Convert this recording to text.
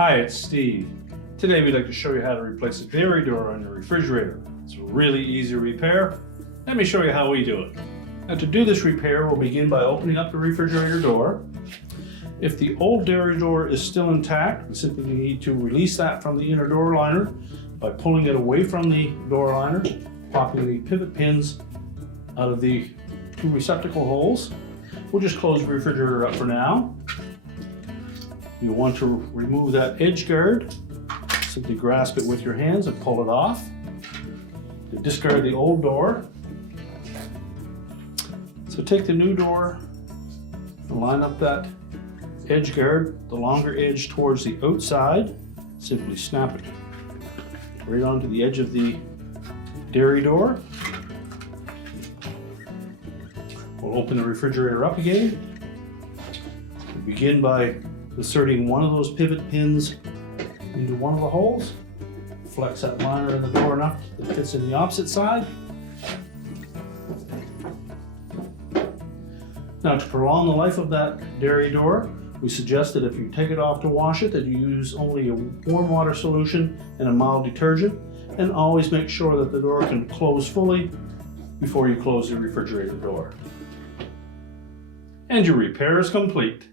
Hi, it's Steve. Today we'd like to show you how to replace a dairy door on your refrigerator. It's a really easy repair. Let me show you how we do it. Now to do this repair, we'll begin by opening up the refrigerator door. If the old dairy door is still intact, we simply need to release that from the inner door liner by pulling it away from the door liner, popping the pivot pins out of the two receptacle holes. We'll just close the refrigerator up for now. You want to remove that edge guard. Simply grasp it with your hands and pull it off. You discard the old door. So take the new door and line up that edge guard, the longer edge towards the outside. Simply snap it right onto the edge of the dairy door. We'll open the refrigerator up again. We'll begin by inserting one of those pivot pins into one of the holes. Flex that liner in the door enough that it fits in the opposite side. Now to prolong the life of that dairy door, we suggest that if you take it off to wash it, that you use only a warm water solution and a mild detergent, and always make sure that the door can close fully before you close the refrigerator door. And your repair is complete.